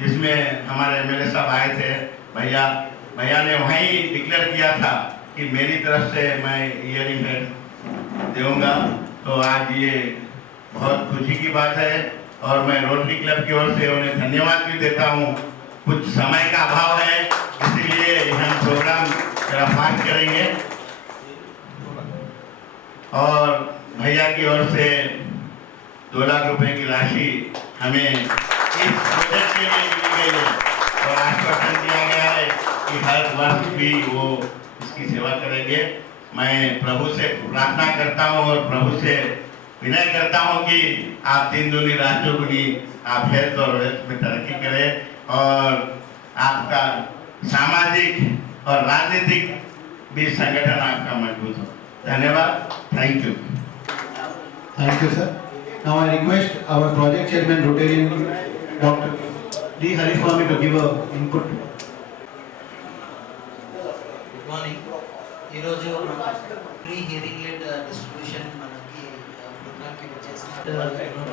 जिसमें हमारे एमएलए साहब आए थे। भैया ने वहीं डिक्लेयर किया था कि मेरी तरफ से मैं ईयरिंग दूंगा। तो आज ये बहुत खुशी की बात है और मैं रोटरी क्लब की ओर से उन्हें धन्यवाद भी देता हूँ। कुछ समय का अभाव है, इसलिए हम प्रोग्राम जरा फास्ट करेंगे और भैया की ओर से 2 लाख रुपए की राशि हमें इस प्रोजेक्ट के लिए मिली गई है और आश्वासन दिया गया है कि हर वर्ष भी वो इसकी सेवा करेंगे। मैं प्रभु से प्रार्थना करता हूँ और प्रभु से विनय करता हूँ कि आप 3 दूनी रात चौगुनी आप हेल्थ और वेल्थ में तरक्की करें और आपका सामाजिक और राजनीतिक भी संगठन आपका मजबूत हो। धन्यवाद। Thank you. Thank you, sir. Now I request our project chairman, Rotarian Dr. D. Hariswamy to give a input. Good morning. ఈరోజు ఫ్రీ హియరింగ్ ఎయిడ్ డిస్ట్రిబ్యూషన్ మనకి ప్రోగ్రామ్కి వచ్చేసిన రోటరీ క్లబ్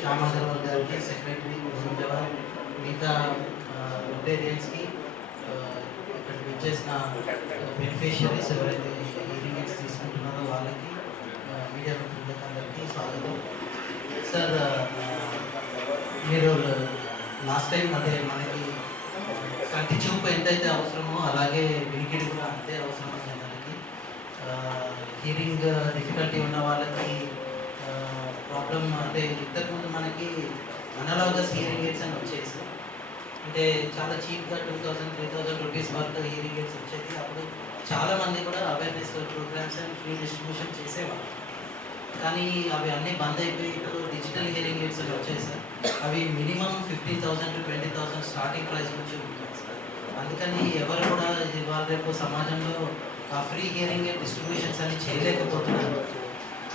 శ్యామ్ అగర్వాల్ గారికి, సెక్రటరీ జవహర్, మిగతా రోటేరియన్స్కి, ఇక్కడికి వచ్చేసిన బెనిఫిషియరీస్ ఎవరైతే హియరింగ్ ఎయిడ్స్ తీసుకుంటున్నారో వాళ్ళకి, మీడియా మిత్రులందరికీ స్వాగతం. సార్, మీరు లాస్ట్ టైం అంటే మనకి కంటి చూపు ఎంతైతే అవసరమో అలాగే వినికిడి కూడా అంతే అవసరం మనకి. హియరింగ్ డిఫికల్టీ ఉన్న వాళ్ళకి ప్రాబ్లం అంటే ఇంతకుముందు మనకి అనలాగస్ హియరింగ్ ఎయిడ్స్ అని వచ్చేసి అంటే చాలా చీప్గా 2000-3000 రూపీస్ వరకు హియరింగ్ ఎయిడ్స్ వచ్చేది. అప్పుడు చాలామంది కూడా awareness programmes and free distribution చేసేవాళ్ళు. కానీ అవి అన్నీ బంద్ అయిపోయి ఇప్పుడు డిజిటల్ హియరింగ్ ఎయిడ్స్ అని వచ్చేసాయి. అవి మినిమం 15,000 to 20,000 స్టార్టింగ్ ప్రైస్ నుంచి ఉంటాయి సార్. అందుకని ఎవరు కూడా ఇవాళ రేపు సమాజంలో ఆ ఫ్రీ హియరింగ్ ఎయిడ్ డిస్ట్రిబ్యూషన్స్ అని చేయలేకపోతున్నారు.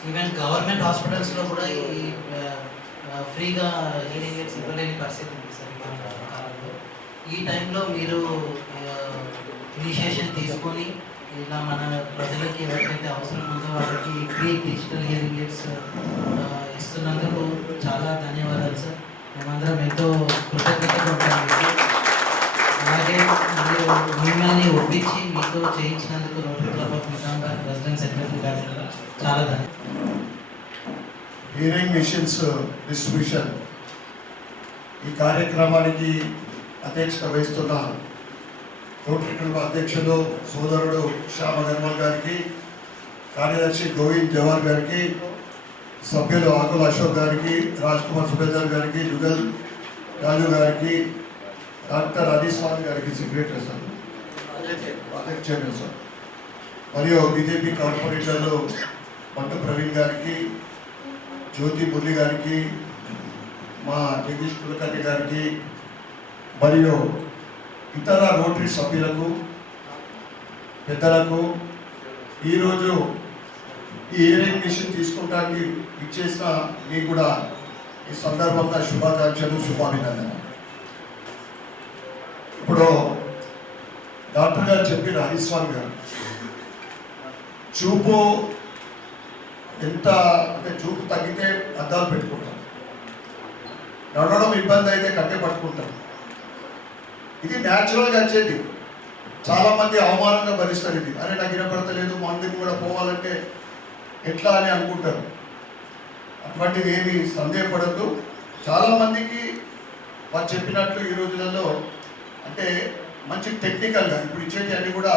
ఈవెన్ గవర్నమెంట్ హాస్పిటల్స్లో కూడా ఈ ఫ్రీగా హియరింగ్ ఎయిడ్స్ ఇవ్వలేని పరిస్థితి ఉంది సార్ ఇవాళ కాలంలో. ఈ టైంలో మీరు ఇనిషియేషన్ తీసుకొని ఇలా మన ప్రజలకి ఎవరికైతే అవసరం ఉందో వాళ్ళకి ఫ్రీ డిజిటల్ హియరింగ్ ఎయిడ్స్ ఇస్తున్నందుకు చాలా ధన్యవాదాలు సార్. మేమందరం ఎంతో కృతజ్ఞతగా ఉంటాం. అలాగే మీరు మిమ్మల్ని ఒప్పించి మీతో చేయించినందుకు rotary club of Nizamabad president, secretary గారు చాలా ధన్యవాదాలు. హియరింగ్ మిషన్స్ డిస్ట్రిబ్యూషన్ ఈ కార్యక్రమానికి అధ్యక్షత వహిస్తున్న రోటరీ క్లబ్ అధ్యక్షుడు సోదరుడు శ్యామ్ అగర్వాల్ గారికి, కార్యదర్శి గోవింద్ జవహర్ గారికి, సభ్యులు ఆకుల అశోక్ గారికి, రాజ్ కుమార్ సుబేదార్ గారికి, జుగల్ రాజు గారికి, డాక్టర్ హరీస్వామి గారికి, secretary sir, project chairman sir, మరియు బీజేపీ కార్పొరేటర్లు పట్టు ప్రవీణ్ గారికి, జ్యోతి మురళి గారికి, మా జగదీష్ కులకర్ణి గారికి, మరియు ఇతర రోటరీ సభ్యులకు, పెద్దలకు ఈరోజు ఈ హియరింగ్ మిషన్ తీసుకుంటానికి ఇచ్చేసిన మీకు కూడా ఈ సందర్భంగా శుభాకాంక్షలు, శుభాభినందనలు. ఇప్పుడు డాక్టర్ గారు చెప్పిన హరీస్వామి గారు చూపు ఎంత అంటే చూపు తగ్గితే అద్దాలు పెట్టుకుంటాం, నడవడం ఇబ్బంది అయితే కట్టె పట్టుకుంటాం. ఇది న్యాచురల్గా వచ్చేది. చాలామంది అవమానంగా భరిస్తారు. ఇది అరే నాకు వినపడతలేదు, మందికి కూడా పోవాలంటే ఎట్లా అని అనుకుంటారు. అటువంటిది ఏమి సందేహపడద్దు. చాలామందికి వారు చెప్పినట్లు ఈ రోజులలో అంటే మంచి టెక్నికల్గా ఇప్పుడు ఇచ్చేటి అన్నీ కూడా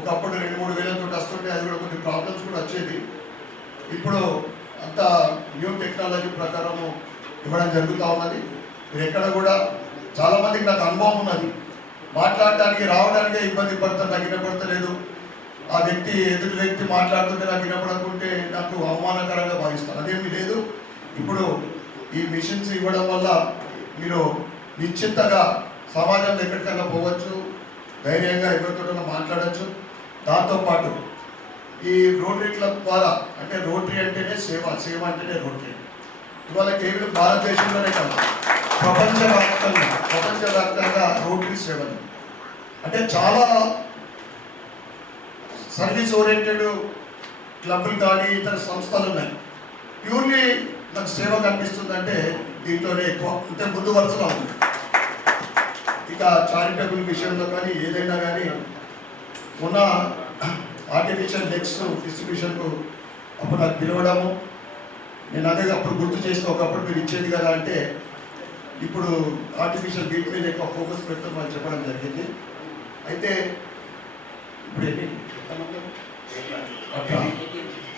ఒకప్పుడు 2-3 వేలతో వస్తుంటే అది కూడా కొన్ని ప్రాబ్లమ్స్ కూడా వచ్చేది. ఇప్పుడు అంత న్యూ టెక్నాలజీ ప్రకారము ఇవ్వడం జరుగుతూ ఉన్నది. మీరు ఎక్కడ కూడా చాలామందికి నాకు అనుభవం ఉన్నది, మాట్లాడటానికి రావడానికే ఇబ్బంది పడతాను, నాకు వినపడతలేదు, ఆ వ్యక్తి ఎదుటి వ్యక్తి మాట్లాడుతుంటే నాకు వినపడకుంటే నాకు అవమానకరంగా భావిస్తాను. అదేమీ లేదు. ఇప్పుడు ఈ మిషన్స్ ఇవ్వడం వల్ల మీరు నిశ్చితంగా సమాజంలో ఎక్కడికైనా పోవచ్చు, ధైర్యంగా ఎవరితోటైనా మాట్లాడచ్చు. దాంతోపాటు ఈ రోటరీ క్లబ్ ద్వారా అంటే రోటరీ అంటేనే సేవ, సేవ అంటేనే రోటరీ. ఇవాళ కేవలం భారతదేశంలోనే కాదు, ప్రపంచవ్యాప్తంగా రోటరీ సేవలు అంటే చాలా సర్వీస్ ఓరియంటెడ్ క్లబ్లు కానీ ఇతర సంస్థలు ఉన్నాయి. ప్యూర్లీ నాకు సేవ కనిపిస్తుందంటే దీంట్లోనే ఎక్కువ అంటే ముందు వరుసలో ఉంది. ఇక చారిటబుల్ విషయంలో కానీ ఏదైనా కానీ ఉన్న ఆర్టిఫిషియల్ లెగ్స్ డిస్ట్రిబ్యూషన్కు అప్పుడు నాకు పిలవడము, నేను అదే అప్పుడు గుర్తు చేసిన ఒకప్పుడు మీరు ఇచ్చేది కదా అంటే ఇప్పుడు ఆర్టిఫిషియల్ వీటి మీద ఎక్కువ ఫోకస్ పెడతాం అని చెప్పడం జరిగింది. అయితే ఇప్పుడు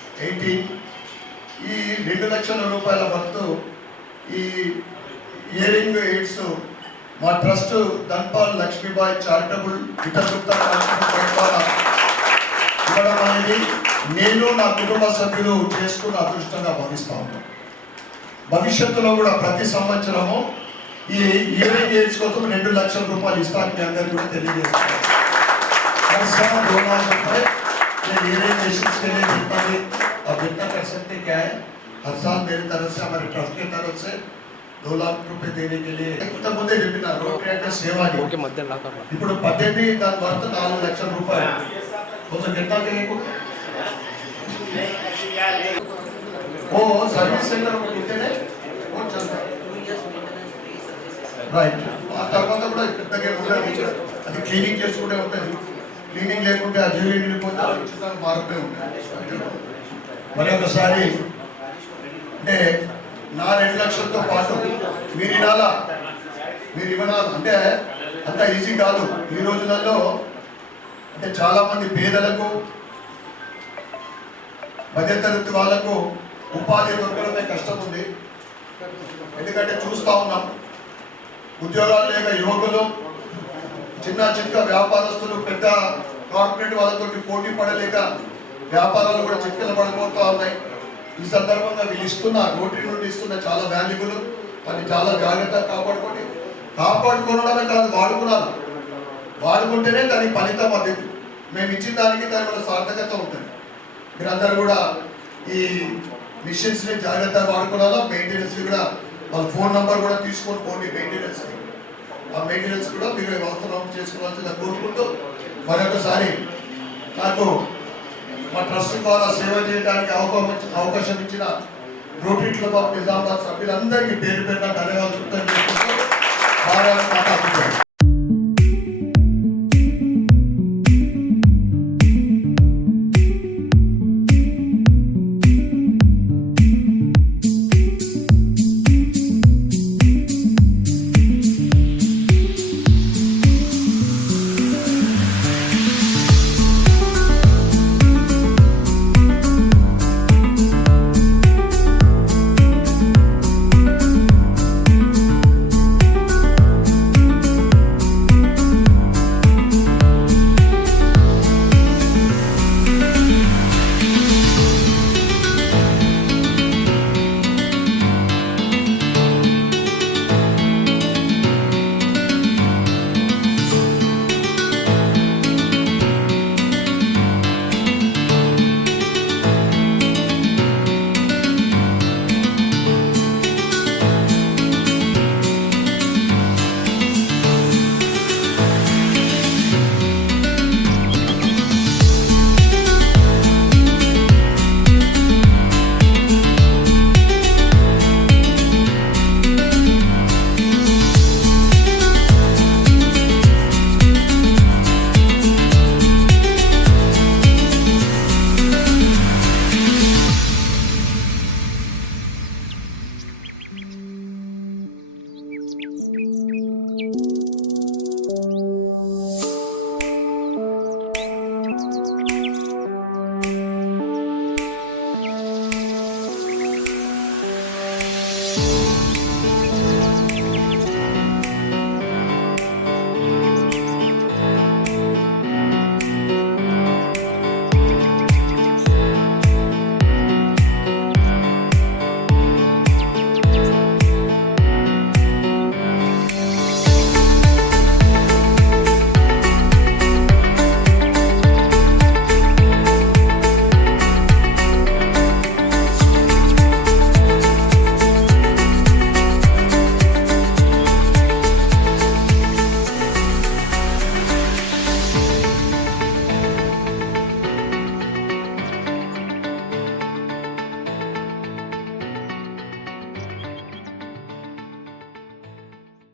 18 ఈ 2 లక్షల రూపాయల వర్త్ ఈ ఇయరింగ్ ఎయిడ్స్ మా ట్రస్ట్ ధన్పాల్ లక్ష్మీబాయి చారిటబుల్ విటగుప్తా ఇవ్వడం అనేది నేను నా కుటుంబ సభ్యులు చేసుకున్న అదృష్టంగా భావిస్తా ఉన్నాను. భవిష్యత్తులో కూడా ప్రతి సంవత్సరము ఈ ఇయరింగ్ ఎయిడ్స్ కోసం 2 లక్షల రూపాయలు ఇస్తాను మీ అందరికీ కూడా తెలియజేస్తున్నాను. हर साल 2 लाख रुपए ये इयरिंग एशियंस के लिए मिलता है। अब जितना कर सकते क्या है, हर साल मेरी तरफ से हमारे ट्रस्ट की तरफ से 2 लाख रुपए देने के लिए ఇంతకు ముందే చెప్పిన రోటరీ అంటే సేవ ఇప్పుడు 18 దాని వర్త్ 4 లక్షల రూపాయలు కొంచెం కిतना के ఓ సర్వీస్ సెంటర్ ఉంటేనే ఓ చల్తా రైట్. ఆ తర్వాత కూడా పెద్దగా ఉంటుంది, అది క్లీనింగ్ చేసుకుంటే ఉంటుంది. క్లీనింగ్ లేకుంటే ఆ జీవి నిండిపోతే ఉచితంగా మారుతూ ఉంటాయి. మరి ఒకసారి అంటే నా 2 లక్షలతో పాటు మీరు ఇవ్వాలా, మీరు ఇవ్వనాలి అంటే అంత ఈజీ కాదు. ఈ రోజులలో అంటే చాలామంది పేదలకు మధ్యతరగతి వాళ్ళకు ఉపాధి దొరకడమే కష్టం ఉంది. ఎందుకంటే చూస్తూ ఉన్నాం, ఉద్యోగాలు లేక యువకులు, చిన్న చిన్న వ్యాపారస్తులు పెద్ద కార్పొరేట్ వాళ్ళతో పోటీ పడలేక వ్యాపారాలు కూడా చిక్కలు పడిపోతూ ఉన్నాయి. ఈ సందర్భంగా వీళ్ళు ఇస్తున్న రోటరీ నుండి ఇస్తున్న చాలా వాల్యుబుల్, దాన్ని చాలా జాగ్రత్తగా కాపాడుకోవడమే కాదు, వాడుకుంటేనే దాని ఫలితం అది. మేము ఇచ్చిన దానికి దాని వల్ల సార్థకత ఉంటుంది. మీరందరూ కూడా ఈ మిషన్స్ని జాగ్రత్తగా వాడుకోవాలా. మెయింటెనెన్స్ కూడా వాళ్ళ ఫోన్ నెంబర్ కూడా తీసుకొని పోండి మెయింటెనెన్స్. ఆ మెయింటెనెన్స్ కూడా మీరు అవసరం చేసుకోవాల్సిందిగా కోరుకుంటూ మరొకసారి నాకు మా ట్రస్ట్ ద్వారా సేవ చేయడానికి అవకాశం ఇచ్చిన రోటరీ క్లబ్ ఆఫ్ నిజామాబాద్ సభ్యులందరికీ పేరు పేరున ధన్యవాదాలు.